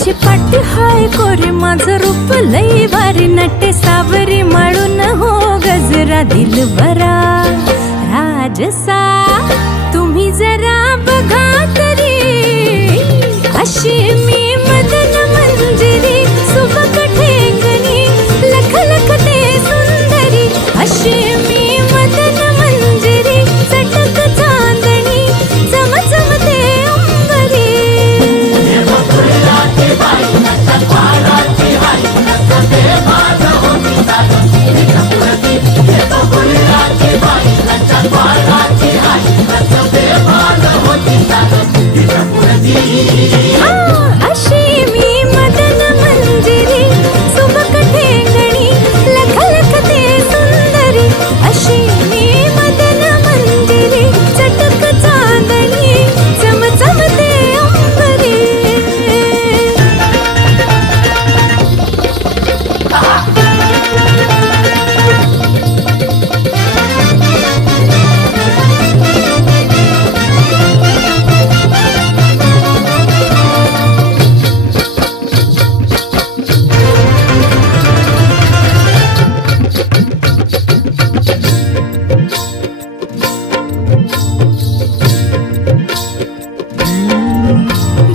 माझी पाटी हाय कोरे माझं रूप लई भारी नटे सावरी माळून हो गजरा दिलबरा राजसा तुम्ही जरा बघा तरी अशी मी मदन मंजिरी सुबक ठेंगणी लख लखते सुंदरी अशी मी मदन मंजिरी चटक चांदणी चमचमते अंबरी अशी मी मदन मंजिरी सुबक ठेंगणी लख लखते सुंदरी अशी मी मदन मंजिरी चटक चांदणी चमचमते अंबरी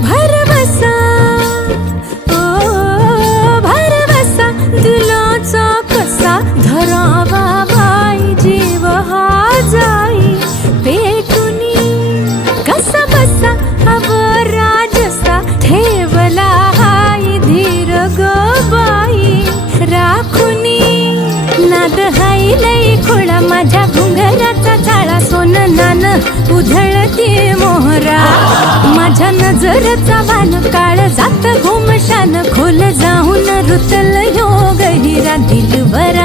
भरवसा ओ भरवसा दिलाचा कसा धरावा बाई जीव हा जाई पेटुनी कसा बसा हव राजसा ठेवला हाय धीर ग बाई राखुनी नाद हाय लई खोळा माझ्या घुंगराचा चाळा सोन नान उधळते मोहरा माझ्या नजरचा वान काळ जात घुमशान खोल जाऊन रुतल योग हिरा दिलबरा